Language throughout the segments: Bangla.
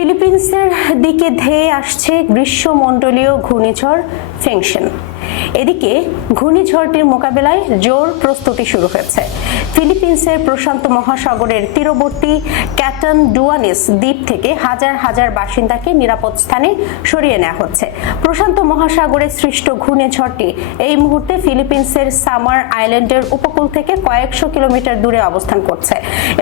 ফিলিপিন্সের দিকে ধেয়ে আসছে গ্রীষ্মমণ্ডলীয় ঘূর্ণিঝড় ফেংশন। এদিকে ঘূর্ণিঝড়টির মোকাবেলায় জোর প্রস্তুতি শুরু হয়েছে। ফিলিপিন্সের প্রশান্ত মহাসাগরের তীরবর্তী ক্যাটন ডুয়ানিস দ্বীপ থেকে হাজার হাজার বাসিন্দাকে নিরাপদ স্থানে সরিয়ে নেওয়া হচ্ছে। প্রশান্ত মহাসাগরে সৃষ্ট ঘূর্ণিঝড়টি এই মুহূর্তে ফিলিপিন্সের সামার আইল্যান্ডের উপকূল থেকে কয়েকশো কিলোমিটার দূরে অবস্থান করছে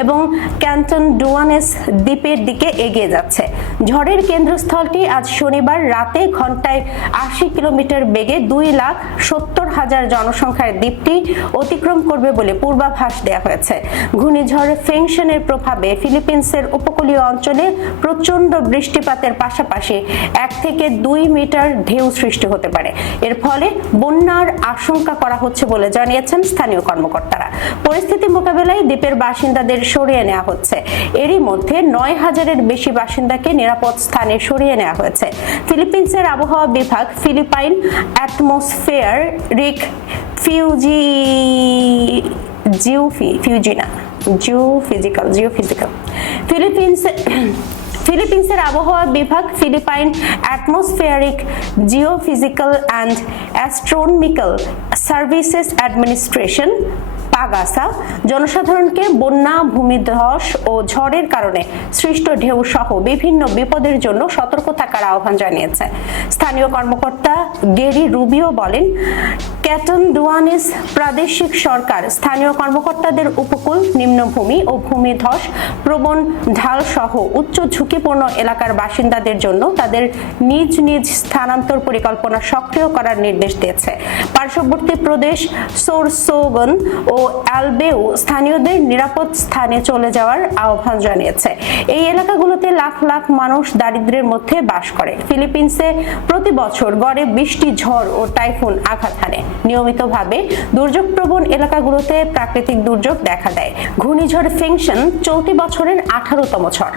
এবং ক্যান্টন ডুয়ানেস দ্বীপের দিকে এগিয়ে যাচ্ছে। ঝড়ের কেন্দ্রস্থলটি আজ শনিবার রাতে ঘন্টায় আশি কিলোমিটার বেগে দুই লাখ সত্তর হাজার জনসংখ্যার দ্বীপটি অতিক্রম করবে বলে পূর্বাভাস দেওয়া হয়েছে। ঘূর্ণিঝড় ফেংশনের প্রভাবে ফিলিপিন্সের উপকূলীয় অঞ্চলে প্রচণ্ড বৃষ্টিপাতের পাশাপাশি এক থেকে দুই মিটার ঢেউ সৃষ্টি হতে পারে। এর ফলে বন্যার আশঙ্কা করা হচ্ছে বলে জানিয়েছেন স্থানীয় কর্মকর্তারা। পরিস্থিতি মোকাবেলায় দ্বীপের বাসিন্দাদের সরিয়ে নেওয়া হচ্ছে। এরই মধ্যে নয় হাজারের বেশি বাসিন্দাকে নিরাপদ স্থানে সরিয়ে নেওয়া হয়েছে। ফিলিপিন্সের আবহাওয়া বিভাগ ফিলিপাইন অ্যাটমসফেয়ার রিক ফিউজি জিওফি ফিউজিনা জিও ফিজিক্যাল জিও ফিলিপিন্সের আবহাওয়া বিভাগ Philippine atmospheric geophysical and astronomical services administration PAGASA জনসাধারণকে বন্যা ভূমিধ্বস ও ঝড়ের কারণে সৃষ্ট ঢেউ সহ বিভিন্ন বিপদের জন্য সতর্ক থাকার আহ্বান জানিয়েছে। স্থানীয় কর্মকর্তা গেরি রুবিও বলেন ক্যাটন ডুয়ানিস প্রাদেশিক সরকার, স্থানীয় কর্মকর্তাদের উপকূল, নিম্নভূমি ও ভূমিধস প্রবণ ঢাল সহ উচ্চ ঝুঁকিপূর্ণ এলাকার বাসিন্দাদের জন্য তাদের নিজ নিজ স্থানান্তর পরিকল্পনা সক্রিয় করার নির্দেশ দিয়েছে। পার্শ্ববর্তী প্রদেশ, সোরসোগন ও অ্যালবেও স্থানীয়দের নিরাপদ স্থানে চলে যাওয়ার আহ্বান জানিয়েছে। এই এলাকাগুলোতে লাখ লাখ মানুষ দারিদ্র্যের মধ্যে বাস করে। ফিলিপিন্সে প্রতি বছর গড়ে বৃষ্টি, ঝড় ও টাইফুন আঘাত হানে। নিয়মিতভাবে দুর্যোগপ্রবণ এলাকাগুলোতে প্রাকৃতিক দুর্যোগ দেখা দেয়। ঘূর্ণিঝড় ফেংশন চলতি বছরের আঠারোতম ঝড়।